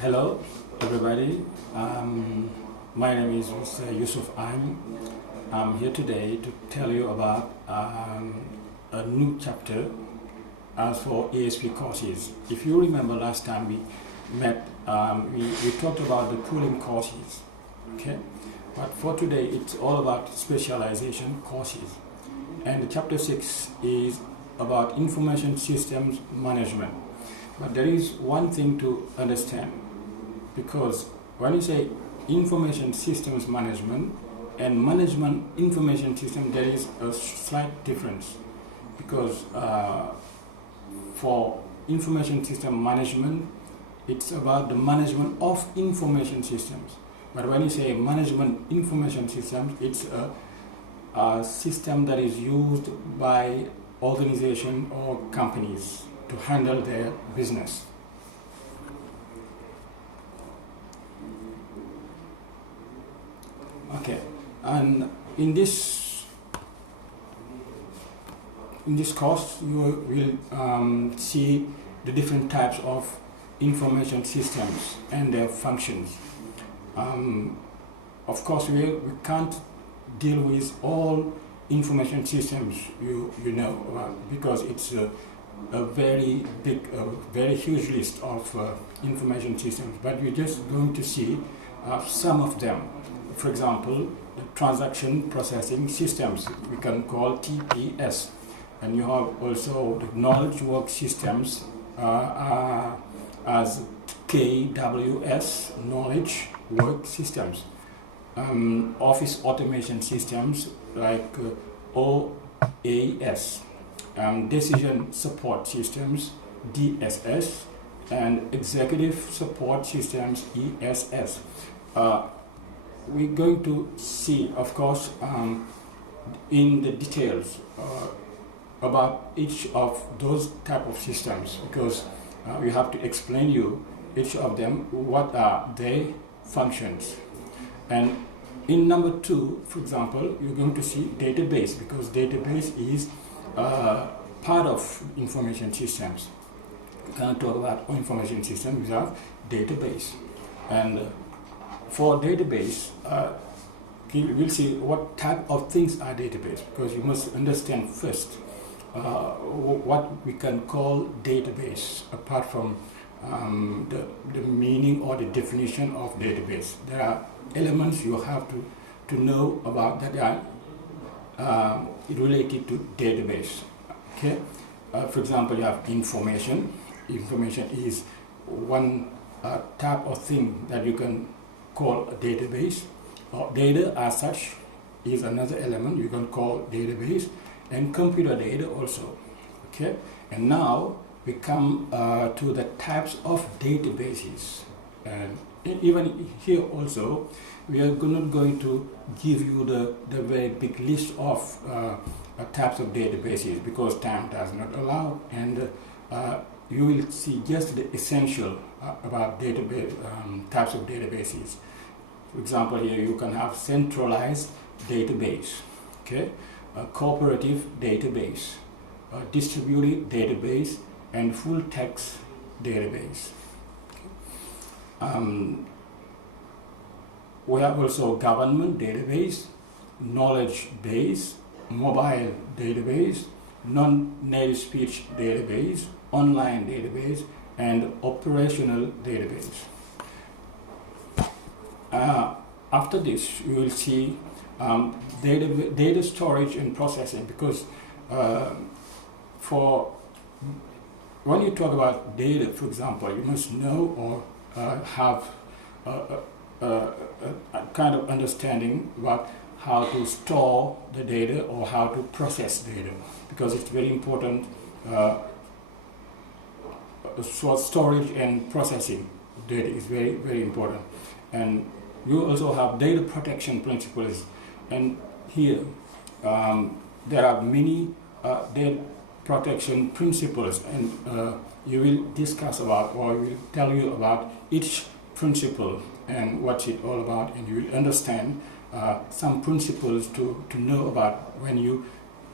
Hello, everybody. My name is Mr. Yusuf. I'm here today to tell you about a new chapter as for ESP courses. If you remember last time we met, we talked about the pooling courses, okay? But for today, it's all about specialization courses. And chapter 6 is about information systems management. But there is one thing to understand, because when you say information systems management and management information system, there is a slight difference. Because for information system management, it's about the management of information systems. But when you say management information systems, it's a system that is used by organizations or companies to handle their business. Okay, and in this course you will see the different types of information systems and their functions. Of course, we can't deal with all information systems you know because it's a very big, very huge list of information systems, but we're just going to see some of them. For example, the transaction processing systems, we can call TPS, and you have also the knowledge work systems as KWS, knowledge work systems. Office automation systems like OAS. Decision support systems, DSS, and executive support systems, ESS. We're going to see, of course, in the details about each of those type of systems, because we have to explain you each of them, what are their functions. And in number 2, for example, you're going to see database, because database is part of information systems. We cannot talk about information systems without database. And for database, we'll see what type of things are database, because you must understand first what we can call database, apart from the meaning or the definition of database. There are elements you have to know about that are related to database. Okay, for example, you have information. Information is one type of thing that you can call a database. Or data as such is another element you can call database, and computer data also. Okay, and now we come to the types of databases, and even here also we are not going to give you the very big list of types of databases, because time does not allow, and you will see just the essential about database types of databases. For example, here you can have centralized database, okay, a cooperative database, a distributed database, and full text database. We have also government database, knowledge base, mobile database, non-native speech database, online database, and operational database. After this, you will see data storage and processing, because when you talk about data, for example, you must know or have a kind of understanding about how to store the data or how to process data, because it's very important. So storage and processing data is very, very important. And you also have data protection principles, and here there are many data protection principles, and you will discuss about, or we will tell you about each principle and what's it all about, and you will understand some principles to know about when you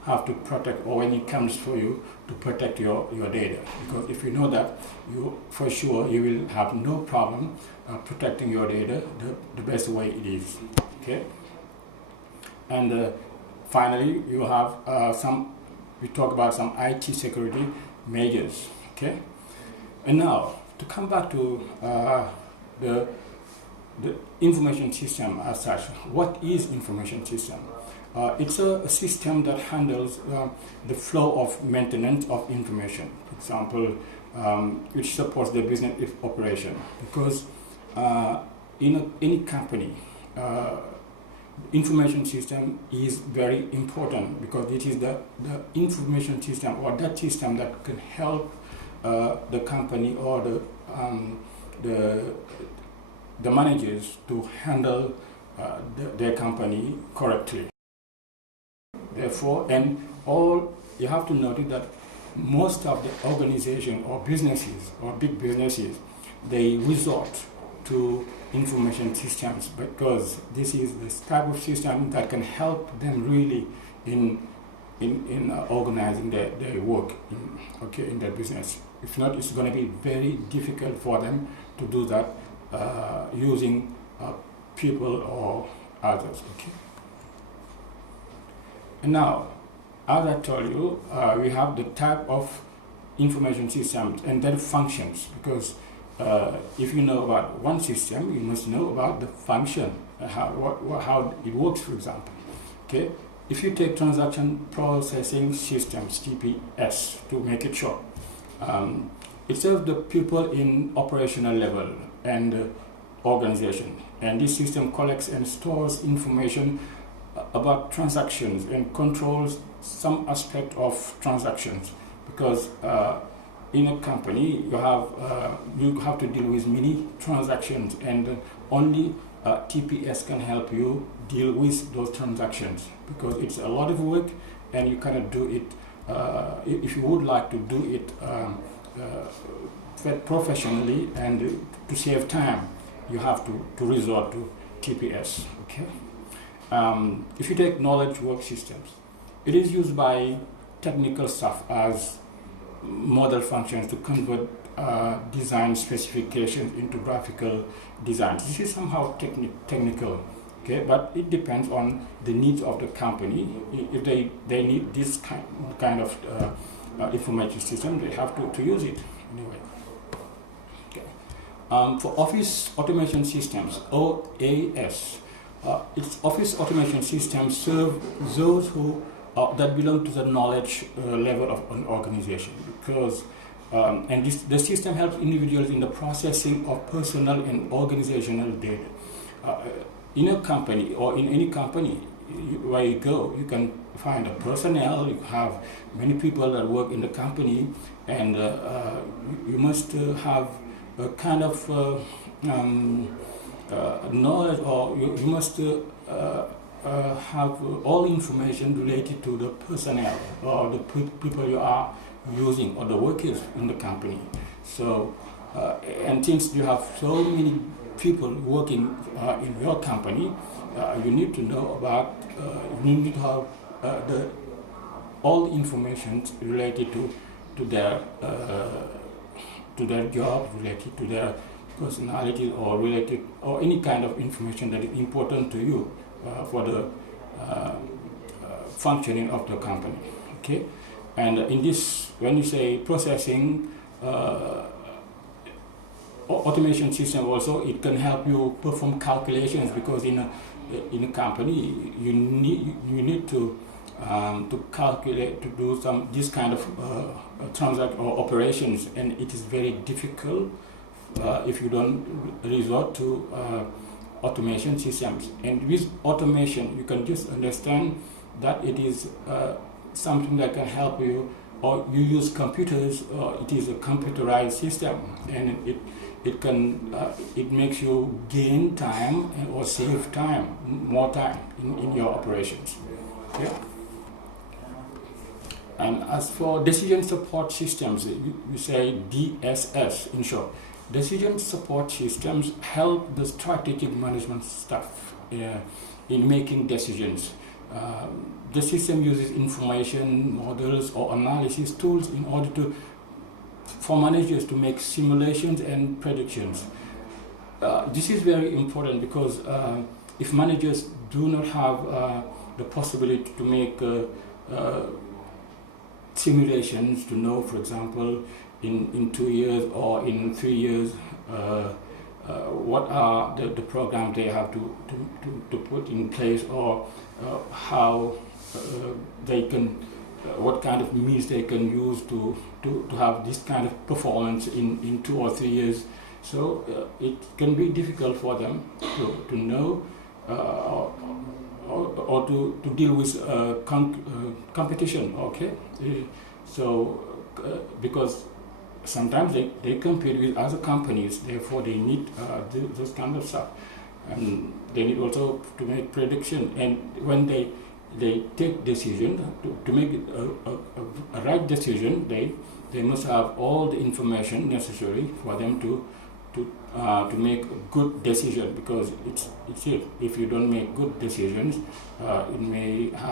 have to protect, or when it comes for you to protect your data. Because if you know that, you for sure you will have no problem protecting your data the best way it is. Okay. And finally, you have we talk about some IT security measures. Okay. And now to come back to the information system as such. What is information system? It's a system that handles the flow of maintenance of information. For example, which supports the business operation. Because in any company, information system is very important, because it is the information system, or that system that can help the company or the managers to handle their company correctly. Therefore, and all you have to notice that most of the organization or businesses or big businesses, they resort to information systems, because this is the type of system that can help them really in organizing their work in their business. If not, it's going to be very difficult for them to do that using people or others. Okay. And now, as I told you, we have the type of information systems and their functions, because if you know about one system, you must know about the function, how it works, for example. Okay. If you take transaction processing systems, TPS, to make it short, it serves the people in operational level and organization. And this system collects and stores information about transactions and controls some aspect of transactions, because in a company you have to deal with many transactions, and only TPS can help you deal with those transactions, because it's a lot of work and you cannot do it if you would like to do it professionally and to save time. You have to resort to TPS. Okay. If you take knowledge work systems, it is used by technical staff as model functions to convert design specifications into graphical design. This is somehow technical, okay, but it depends on the needs of the company. If they need this kind of information system, they have to use it anyway. For office automation systems, OAS, its office automation systems serve those who that belong to the knowledge level of an organization, because the system helps individuals in the processing of personal and organizational data. In a company or in any company where you go, you can find a personnel. You have many people that work in the company, and you must have a kind of knowledge, or you must have all information related to the personnel or the people you are using, or the workers in the company. So, and since you have so many people working in your company, you need to know about, you need to have all information related to their job, related to their personality, or related, or any kind of information that is important to you for the functioning of the company. Okay, and in this, when you say processing, automation system also, it can help you perform calculations, because in a company you need to calculate, to do this kind of transact or operations, and it is very difficult if you don't resort to automation systems. And with automation, you can just understand that it is something that can help you, or you use computers, or it is a computerized system, and it makes you gain time or save time, more time in your operations. Yeah. And as for decision support systems, we say DSS in short. Decision support systems help the strategic management staff in making decisions. The system uses information models or analysis tools in order for managers to make simulations and predictions. This is very important because if managers do not have the possibility to make simulations to know, for example, in 2 years or in 3 years, what are the programs they have to put in place, or how they can, what kind of means they can use to have this kind of performance in 2 or 3 years. So it can be difficult for them to know or to deal with competition, okay? So because sometimes they compete with other companies, therefore they need this kind of stuff. And they need also to make prediction, and when they take decision to make a right decision, they must have all the information necessary for them to make a good decision, because it's it. If you don't make good decisions, it may have